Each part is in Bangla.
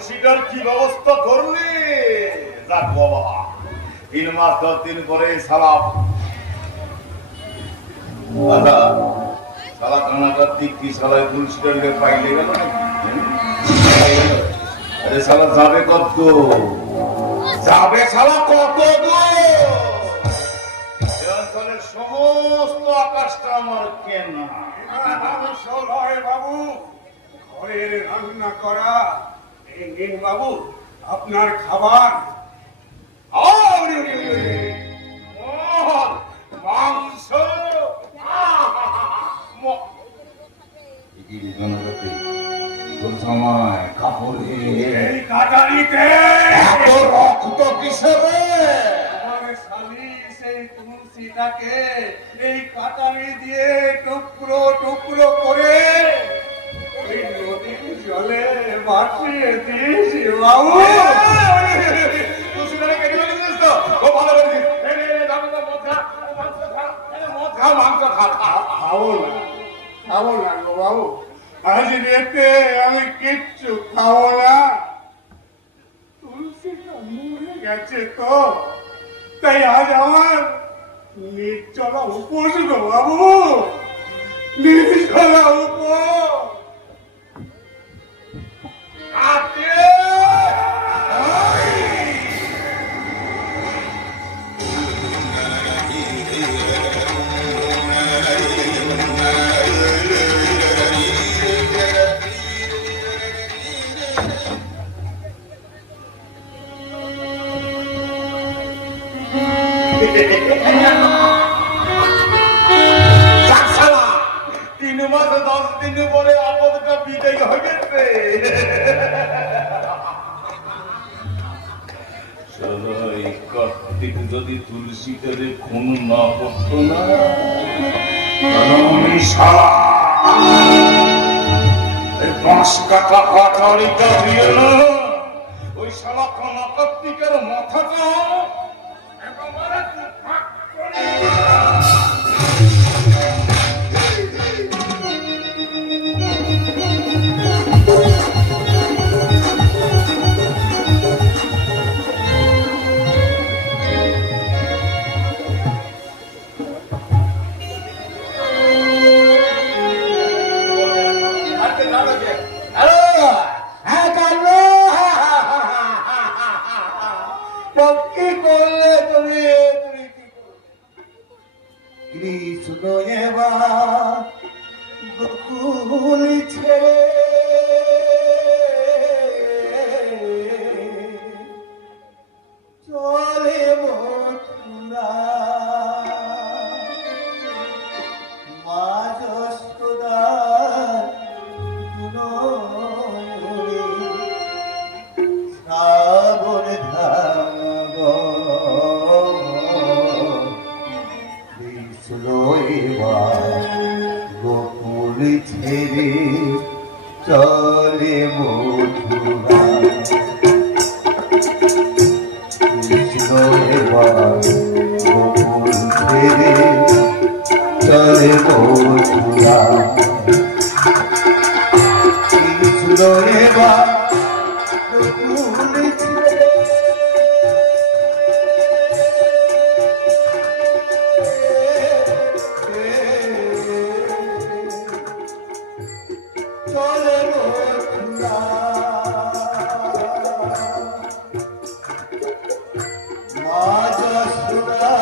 তুলসীটার কি ব্যবস্থা করলি? যাক বাবা, 3 মাস 10 দিন পরে সালাম আদা সালা কানাটার দিক কি সালায় তুলসীটার পাইলে গেল নাকি? আরে সালা যাবে কত? যাবে সালা কত দূর? অঞ্চলের সমস্ত আকাশটা আমার কেনা। বাবু ঘরের রান্না করা, এই নিন বাবু আপনার খাবার। মাংস সময় কাপড়ে কাটারিতে এত রক্ত কিসের? সেই তুলসীটাকে এই কাটারি দিয়ে টুকরো টুকরো করে ওই নদীর জলে ভাসিয়ে দিয়েছি বাবু। খাবো না গো বাবু, আজ রেতে আমি কিচ্ছু খাবো না। তুলসীটা মরে গেছে তো, তাই আজ আমার নির্জলা উপোস গো বাবু, নির্জলা উপোস। তিন মাস 10 দিন পরে আপদটা বিদায় হয়ে গেছে। কার্তিক যদি তুলসীটারে খুন না করতো না, এই 5 কাঠা কাঠারিটা দিয়ে না ওই শালা খানা কার্তিকের মাথাটা একেবারে ফাঁক করে কি করলে তুমি? কৃষ্ণ এবার গোকুল ছেড়ে চলে মথুরা, মা যশোদা শ্রাবণ ধাম গোকুল ছেড়ে চলে মথুরা। কৃষ্ণ এবার গোকুল ছেড়ে চলে মথুরা। কৃষ্ণ এবার গোকুল ছেড়ে চলে মথুরা। মা যশোদা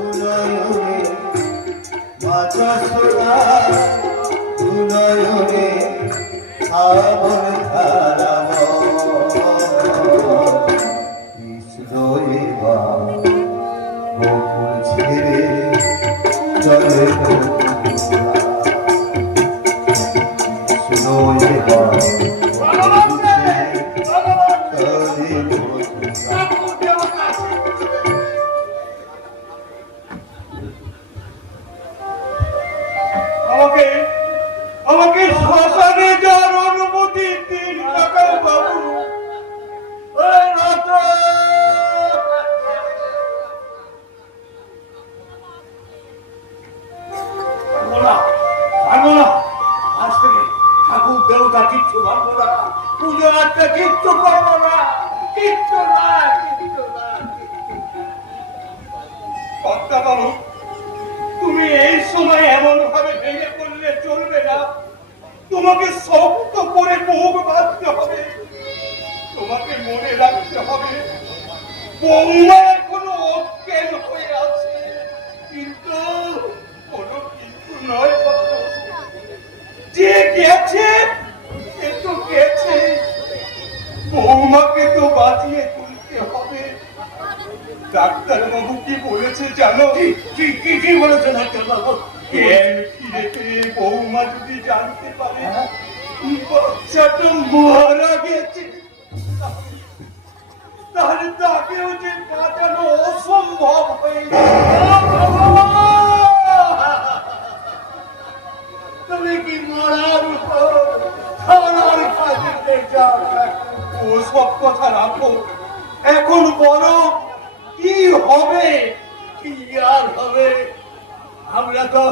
উনয়নে, মা যশোদা উনয়নে শ্রাবণ ধারাম। কৃষ্ণ এবার গোকুল ছেড়ে চলে মথুরা। আমাকে শ্মশানে যাওয়ার অনুমতি দিন কাকা বাবু। আজ থেকে ঠাকুর দেব তা কিচ্ছু ভাববো না, পুজো আজকে কিচ্ছু করবো না, কিচ্ছু না, কিচ্ছু না। বাবু, তুমি এই সময় এমন ভাবে ভেঙে পড়লে চলবে না। তোমাকে শক্ত করে বুক বাঁধতে হবে। তোমাকে মনে রাখতে হবে বৌমা এখনো অজ্ঞান হয়ে আছে, কিন্তু কোনো কিছু নয় বাবু। যে গেছে সে তো গেছে, বৌমাকে তো বাঁচিয়ে তুলতে হবে। ডাক্তার বাবু কি বলেছে জানো? কি বলেছে ডাক্তার বাবু? জ্ঞান ফিরে পেয়ে বৌমা যদি জানতে পারে বাচ্চাটা মারা গেছে, তাহলে তাকেও যে বাঁচানো অসম্ভব হয়ে তুমি কি মরার উপর খাওয়ার কাজে যাও? ও সব কথা রাখো, এখন বলো কি হবে? কি আর হবে? আমরা তো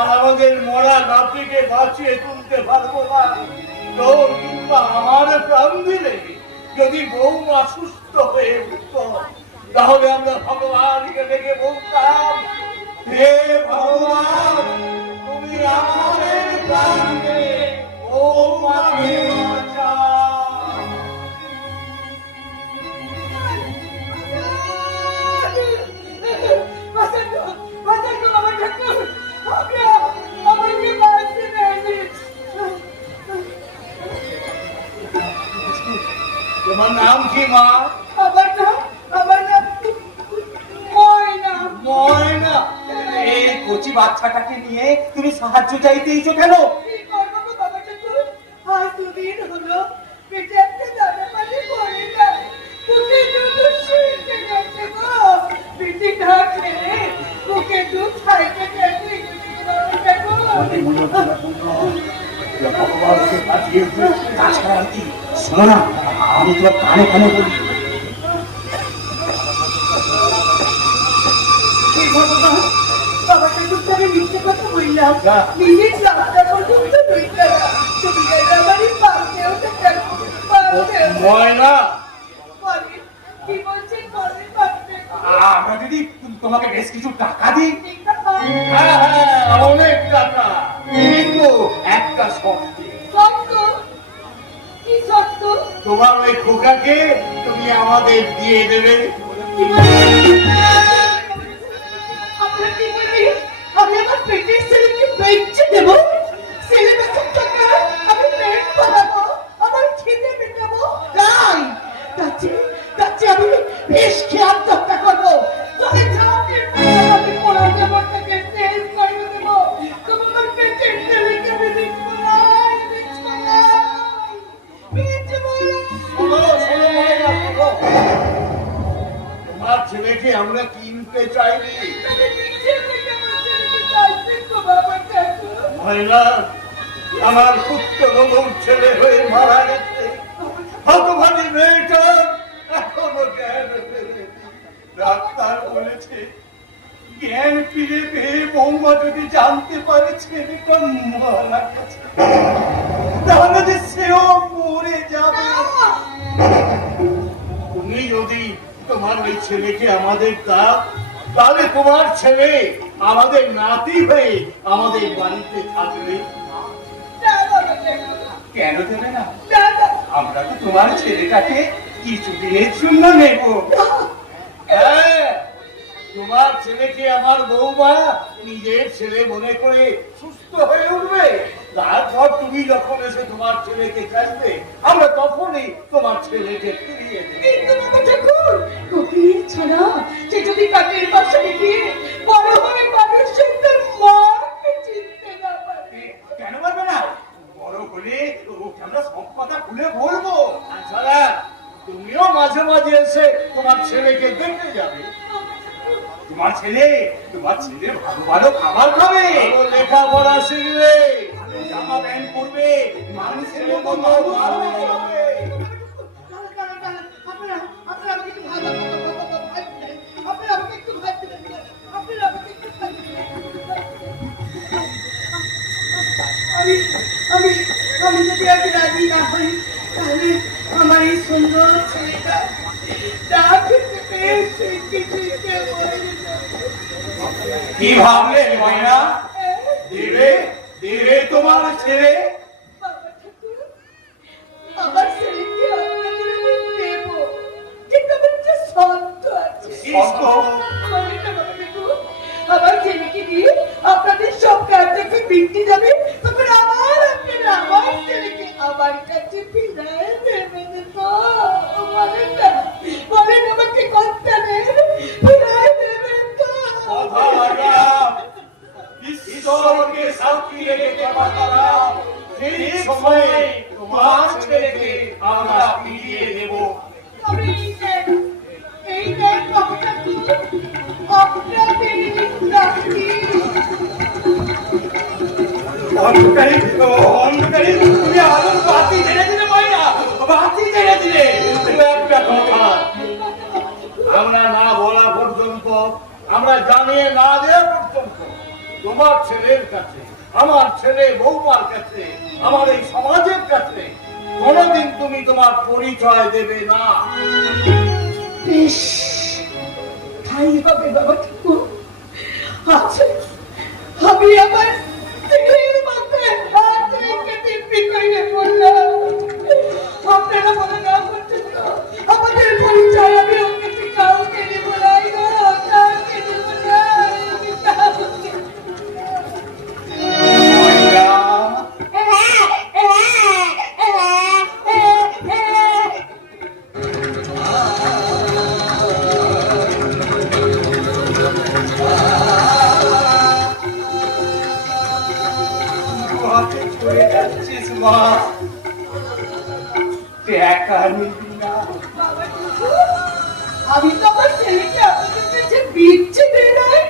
আর আমাদের মরা নাতিকে বাঁচিয়ে তুলতে পারবো না। তোর কিংবা আমার প্রাণ দিলে যদি বৌমা সুস্থ হয়ে উঠত, তাহলে আমরা ভগবানকে ডেকে বলতাম, হে ভগবান, তুমি আমাদের প্রাণ দিয়ে বৌমাকে বাঁচাও। তোমার নাম কি মা? ময়না। এই কচি বাচ্চাটাকে নিয়ে তুমি সাহায্য চাইতেইছো কেন? তাছাড়া আর কি? শোনো না, আমি তোমার কানে কানে বলি। ময়না, আমরা যদি তোমাকে বেশ কিছু টাকা দিই। হ্যাঁ হ্যাঁ, অনেক টাকা, কিন্তু একটা শর্তে। তোমার ওই খোকাকে তুমি আমাদের দিয়ে দেবে। আমি আমার পেটের ছেলেকে বেঁচে দেবো, ছেলে বেঁচে টাকা আমি পেট বানাবো, আমার খেতে মেটাবো। তাই আমি বেশ খেয়াল চর্চা করবো। তোকে আমি পড়াতে পড়তে চেঞ্জ করে দেবো। তোমার পেটের ছেলেকে আমি দেখবো না, তোমার ছেলেকে আমরা কিনতে চাইনি। মহিলা, আমার পুত্র নবম ছেলে হয়ে মারা গেছে। হতভাগী মেয়েটা এখনো জ্ঞান ফেরেনি। ডাক্তার বলেছে জ্ঞান ফিরে পেয়ে বৌমা যদি জানতে পারে ছেলেটা মারা গেছে, তাহলে যে সেও মরে যাবে। তুমি যদি তোমার ওই ছেলেকে আমাদের দাও, তাহলে তোমার ছেলে আমাদের নাতি হয়ে আমাদের বাড়িতে থাকবে। কেন দেবে না? আমরা তো তোমার ছেলেটাকে কিছুদিনের জন্য নেব। হ্যাঁ, তোমার ছেলেকে আমার বৌমা নিজের ছেলে মনে করে সুস্থ হয়ে উঠবে। তারপর তুমি যখন এসে তোমার ছেলেকে চাইবে, আমরা তখনই তোমার ছেলেকে ফিরিয়ে দেব। কিন্তু বাবা ঠাকুর, কোকিলের ছাড়া সে যদি কাকের বাসায় গিয়ে বড় হয়ে মানুষের তার মাকে চিনতে না পারে। কেন পারবে না? বড় হলে ওকে আমরা সব কথা খুলে বলবো। তাছাড়া তুমিও মাঝে মাঝে এসে তোমার ছেলেকে দেখে যাবে। তোমার ছেলে ভালো ভালো খাবার খাবে, ভালো লেখাপড়া শিখবে, ভালো জামা প্যান্ট পরবে, মানুষের মতো মানুষ হবে। আপনারা আমাকে একটু ভালো আপনারা আমাকে একটু ভাবতে দেন, আপনারা আমাকে একটু ভাবতে দেন। আমি আমি যদি আজ রাজি না হই তাহলে আমার এই সুন্দর ছেলেটা তা খেতে পেয়ে কিছুতে মরে কি ভাবলে ময়না? দেবে তোমার ছেলে? আমার ছেলেকে আপনাদের আমি দেবো, কিন্তু আমার একটা শর্ত আছে। আমার ছেলেকে দিয়ে আপনাদের সব কাজ যখন মিটে যাবে তখন আপনারা আমার ছেলেকে আমার কাছে ফিরায় দেবেন তো। বলেন আমাকে কথা নেন, ফিরায় দেবেন তো। ঈশ্বরকে সাক্ষী রেখে কথা ঠিক সময়ে তোমার ছেলেকে আমরা ফিরিয়ে দেব। তবে এই দেখ বাবুটাকে আপনাদের রাখি। অন্ধকারে তুমি আলোর বাতি জেনে দিলে ময়না, বাতি জেনে দিলে। একটা কথা, আমরা না বলা পর্যন্ত, আমরা জানিয়ে না দেওয়া পর্যন্ত তোমার ছেলের কাছে, আমার ছেলে বৌমার কাছে, আমার এই সমাজের কাছে কোনোদিন তুমি তোমার পরিচয় দেবে না। বেশ, তাই হবে বাবা ঠাকুর। আচ্ছা, আমি আমার ছেলের মাথায় হাত রেখে দিব্যি করে বললাম, আপনারা বলে না পর্যন্ত আমাদের পরিচয় আমি ওকে কাউকে দেব না, কাউকে দেব না, আমি কাউকে চলে যাচ্ছিস মা, একা নিবি না। আমি তো আমার ছেলেকে আপনাদের কাছে বিচ্ছেদে নাই,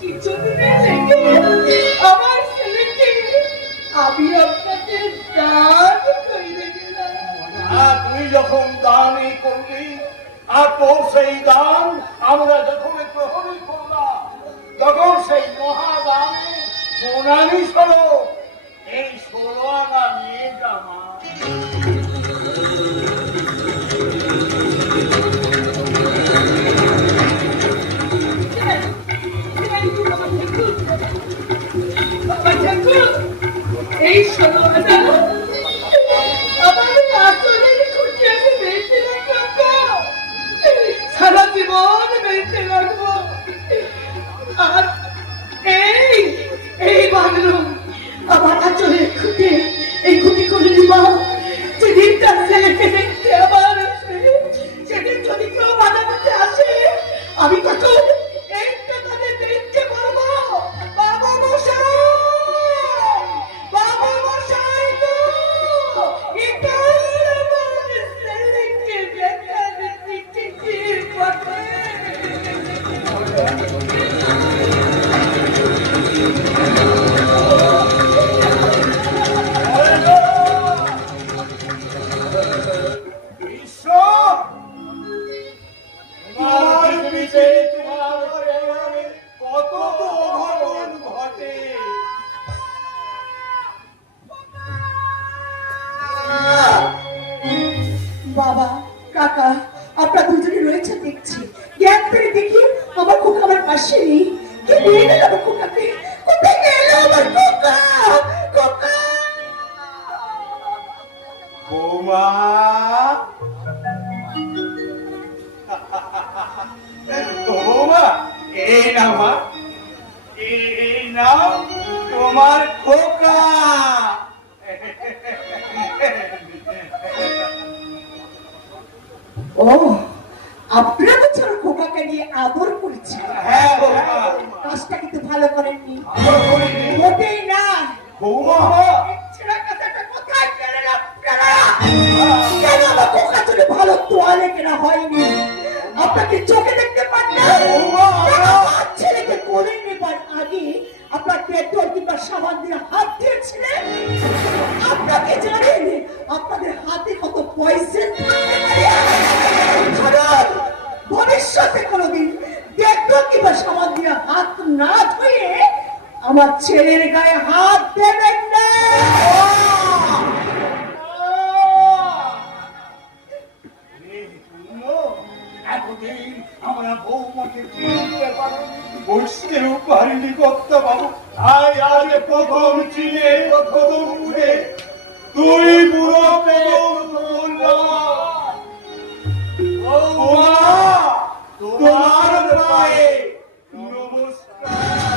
কিছুদিনের লেগে আমার ছেলেকে আমি আপনাদের দান করে গেলাম। আর তুই যখন দানই করলি, আর তোর সেই দান আমরা যখন গ্রহণই করলাম, তখন সেই মহাদানে সোনালি স্বরূপ এই 16 আনা নিয়ে জামা। এই শোনো আমার আসলের খুঁজে আমি বেঁচে রাখবো, সারা জীবন বেঁচে রাখবো। আর এই বাংলো আমার আচলের খুঁটে, এই খুঁটি করে নিবা। যেদিন তার ছেলেকে দেখতে আবার আসবে, সেদিন যদি কেউ বাধা করতে আসে, আমি তখন একটা তাদের দেখতে পারবো, বাবা মশাই, বাবা মশাই গো, এটা আমার ছেলেকে দেখার চিঠির কথা। ঈশ্বর, তোমার পৃথিবীতে তোমার প্রেমে কত অঘটন ঘটে। বাবা, কাকা, আপনারা দুজনে রয়েছে দেখছি। জ্ঞান ফিরে দেখি আমার খোকা আমার পাশে নেই। কে নিয়ে গেল আমার খোকাকে? কোথায় গেল আমার খোকা? খোকা! বৌমা, বৌমা, এই নাও মা, এই নাও তোমার খোকা। ও, আপনারা তো ছোট খোকাকে নিয়ে আদর করেছেন। হ্যাঁ বৌমা, কাজটা কিন্তু ভালো করেননি, আদর করিনি। মোটেই না। বৌমা, ছেঁড়া কথাটা কোথায় পেলেন আপনারা? কেন আমার খোকা জন্য ভালো তোয়ালে কেনা হয়নি? আপনাকে চোখে দেখতে পান না? কেন আমার ছেলেকে কোলে নেবার আগে আপনার পেট্রোল কিংবা সাবান দিয়ে হাত দিয়েছিলেন? আপনাকে জানেন আপনাদের হাতে কত পয়সা ভবিষ্যতে কোনোদিন পেট্রোল কিংবা সাবান দিয়ে হাত না ধুয়ে আমার ছেলের গায়ে হাত দেবেন না। আমাকে চিনতে পারো বুঝতেও পারিনি কর্তা বাবু। তাই আজ প্রথম চিনে প্রথম উড়ে তুই পুরো তোমার পায়ে নমস্কার।